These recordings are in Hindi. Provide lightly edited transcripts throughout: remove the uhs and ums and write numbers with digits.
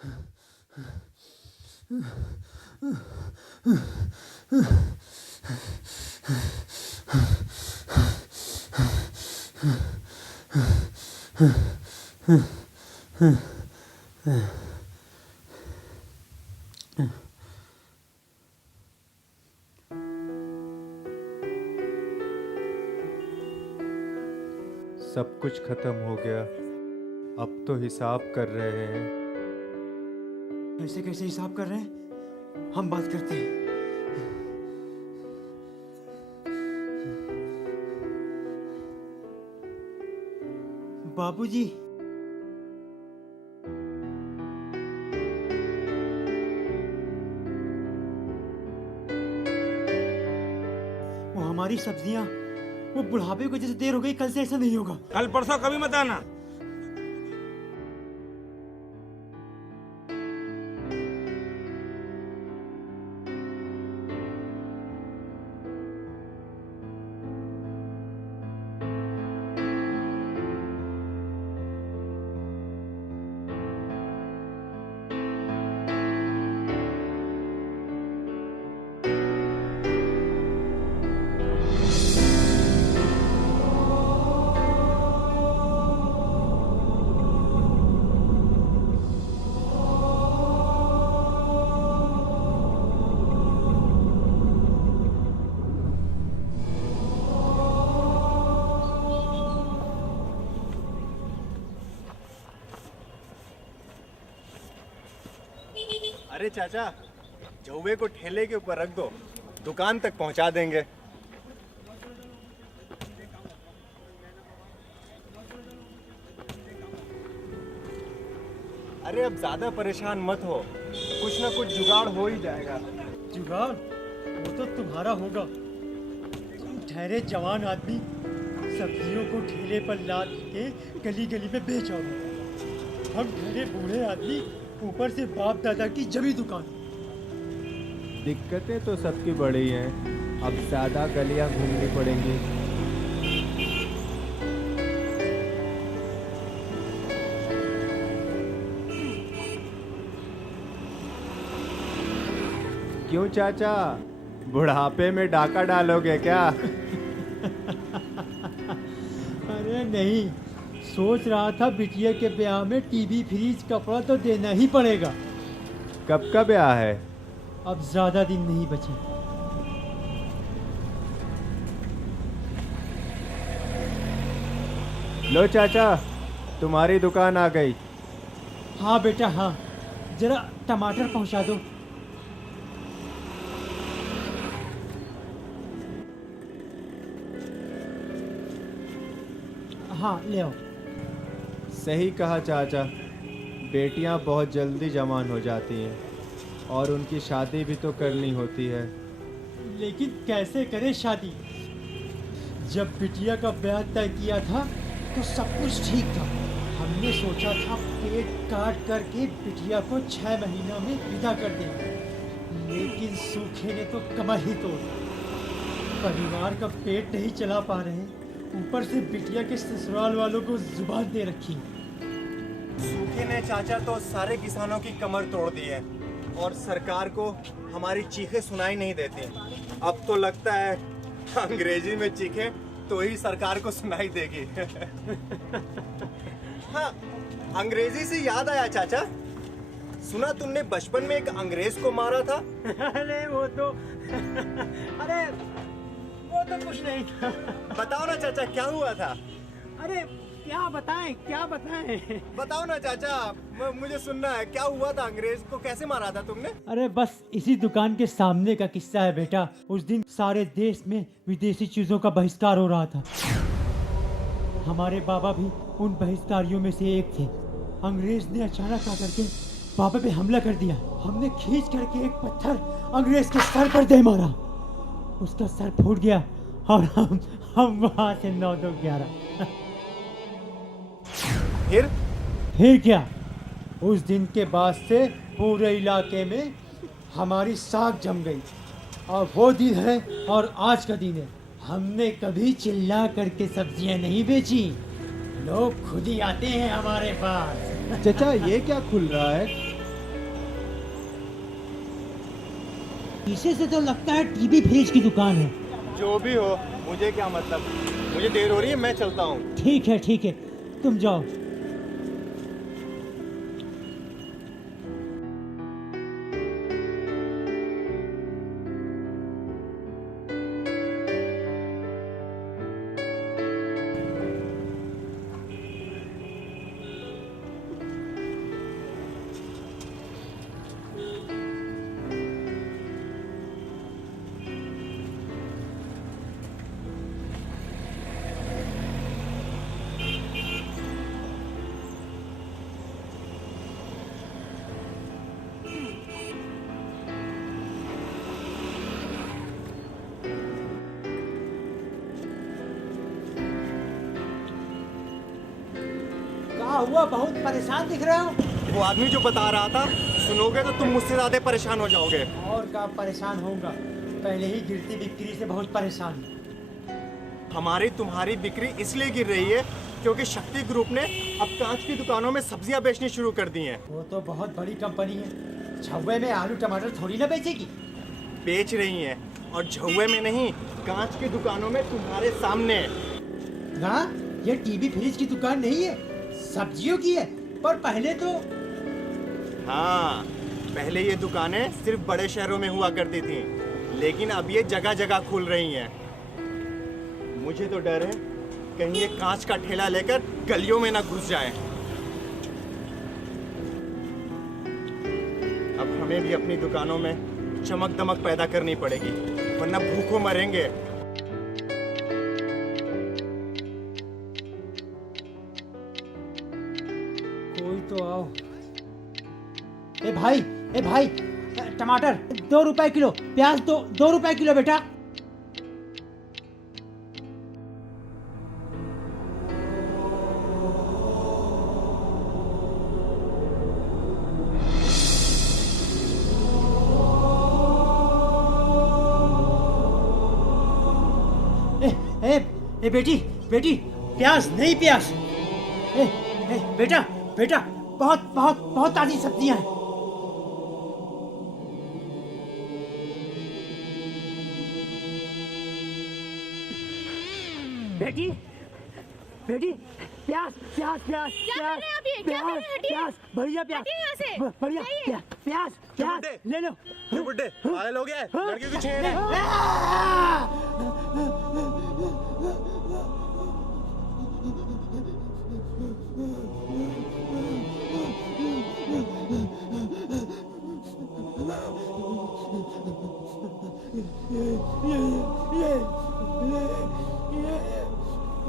सब कुछ खत्म हो गया। अब तो हिसाब कर रहे हैं। ऐसे कैसे हिसाब कर रहे हैं? हम बात करते हैं। बाबूजी, वो हमारी सब्जियां, वो बुढ़ापे को जैसे देर हो गई, कल से ऐसा नहीं होगा। कल परसों कभी मत आना। अरे चाचा, जौवे को ठेले के ऊपर रख दो, दुकान तक पहुंचा देंगे। अरे अब ज्यादा परेशान मत हो, कुछ ना कुछ जुगाड़ हो ही जाएगा। जुगाड़ वो तो तुम्हारा होगा। तुम ठहरे जवान आदमी सब्जियों को ठेले पर लाद के गली गली में बेचोगे। हम ठहरे बूढ़े आदमी ऊपर से बाप दादा की जमी दुकान। दिक्कतें तो सबकी बड़ी हैं, अब ज्यादा गलियां घूमनी पड़ेंगी। क्यों चाचा, बुढ़ापे में डाका डालोगे क्या? अरे नहीं, सोच रहा था बिटिया के ब्याह में टीवी, फ्रिज, कपड़ा तो देना ही पड़ेगा। कब का ब्याह है? अब ज्यादा दिन नहीं बचे। लो चाचा, तुम्हारी दुकान आ गई। हाँ बेटा हाँ, जरा टमाटर पहुंचा दो। हाँ ले आओ। सही कहा चाचा, बेटियां बहुत जल्दी जवान हो जाती हैं और उनकी शादी भी तो करनी होती है। लेकिन कैसे करें शादी? जब बिटिया का ब्याह तय किया था तो सब कुछ ठीक था। हमने सोचा था पेट काट करके बिटिया को 6 महीना में विदा कर देंगे, लेकिन सूखे ने तो कमर ही तोड़ दी। परिवार का पेट नहीं चला पा रहे, ऊपर से बिटिया के ससुराल वालों को जुबान दे रखी। सूखे ने चाचा तो सारे किसानों की कमर तोड़ दी है और सरकार को हमारी चीखें सुनाई नहीं देती। अब तो लगता है अंग्रेजी में चीखें तो ही सरकार को सुनाई देगी। हाँ, अंग्रेजी से याद आया चाचा, सुना तुमने बचपन में एक अंग्रेज को मारा था? अरे वो तो कुछ नहीं था। बताओ ना चाचा, क्या हुआ था? अरे क्या बताएं? बताओ ना चाचा, मुझे सुनना है, क्या हुआ था? अंग्रेज को कैसे मारा था तुमने? अरे बस इसी दुकान के सामने का किस्सा है बेटा। उस दिन सारे देश में विदेशी चीजों का बहिष्कार हो रहा था। हमारे बाबा भी उन बहिष्कारियों में से एक थे। अंग्रेज ने अचानक आकर के बाबा पे हमला कर दिया। हमने खींच करके एक पत्थर अंग्रेज के सर पर दे मारा। उसका सर फूट गया और हम वहां से 9-2-11। फिर क्या, उस दिन के बाद से पूरे इलाके में हमारी साख जम गई। और वो दिन है और आज का दिन है। हमने कभी चिल्ला करके सब्जियां नहीं बेची, लोग खुद ही आते हैं हमारे पास। चाचा, ये क्या खुल रहा है? पीछे से तो लगता है टीवी फ्रिज की दुकान है। जो भी हो, मुझे क्या मतलब, मुझे देर हो रही है, मैं चलता हूँ। ठीक है, तुम जाओ। क्या हुआ, बहुत परेशान दिख रहे हो? वो आदमी जो बता रहा था, सुनोगे तो तुम मुझसे ज्यादा परेशान हो जाओगे। और क्या परेशान होऊंगा, पहले ही गिरती बिक्री से बहुत परेशान हूं। हमारी तुम्हारी बिक्री इसलिए गिर रही है क्योंकि शक्ति ग्रुप ने अब कांच की दुकानों में सब्जियां बेचनी शुरू कर दी हैं। वो तो बहुत बड़ी कंपनी है, झव्वे में आलू टमाटर थोड़ी ना बेचेगी। बेच रही हैं, और झव्वे में नहीं, कांच की दुकानों में तुम्हारे सामने। ना, ये टीवी फ्रिज की दुकान नहीं है, सब्जियों की है। पर पहले तो हाँ, पहले ये दुकानें सिर्फ बड़े शहरों में हुआ करती थी, लेकिन अब ये जगह जगह खुल रही हैं। मुझे तो डर है कहीं ये कांच का ठेला लेकर गलियों में ना घुस जाए। अब हमें भी अपनी दुकानों में चमक दमक पैदा करनी पड़ेगी, वरना भूखों मरेंगे। कोई तो आओ। ए भाई, टमाटर 2 रुपए किलो, प्याज 2 रुपए किलो बेटा। ए बेटी, प्याज नहीं, प्याज। बेटा, बहुत ताजी सब्जियां हैं। बेटी, प्याज, क्या कर रहे हैं आप ये? क्या कर रहे हैं? हटिए। बढ़िया प्याज, हटिए यहाँ से। बढ़िया जाइए। प्याज ले लो। ये बुड्ढे पागल हो गया है? लड़की को छेड़ है।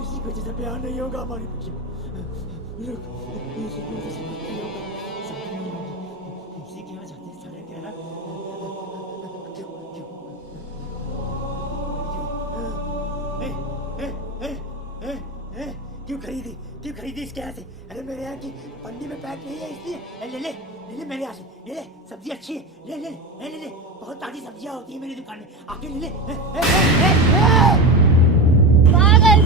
इसी वजह से प्यार नहीं होगा हमारी बच्ची। रुक, इसी वजह से नहीं होगा, शादी नहीं होगी। इसी के यहाँ जाते हैं सारे कहना। क्यों खरीदी इसके यहाँ से? अरे मेरे यहाँ की पन्नी में पैक नहीं है इसलिए। ले मेरे यहाँ से, ले सब्जी अच्छी है, ले बहुत ताजी सब्जियाँ होती है मेरी दुकान में, आके ले। पागल।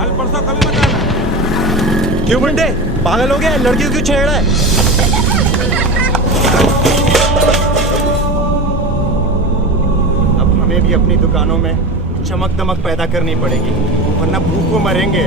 कल परसों कभी मत आना। क्यों बुड्ढे पागल हो गया है? लड़की को क्यों छेड़ रहा है? अब हमें भी अपनी दुकानों में चमक दमक पैदा करनी पड़ेगी, वरना भूखों मरेंगे।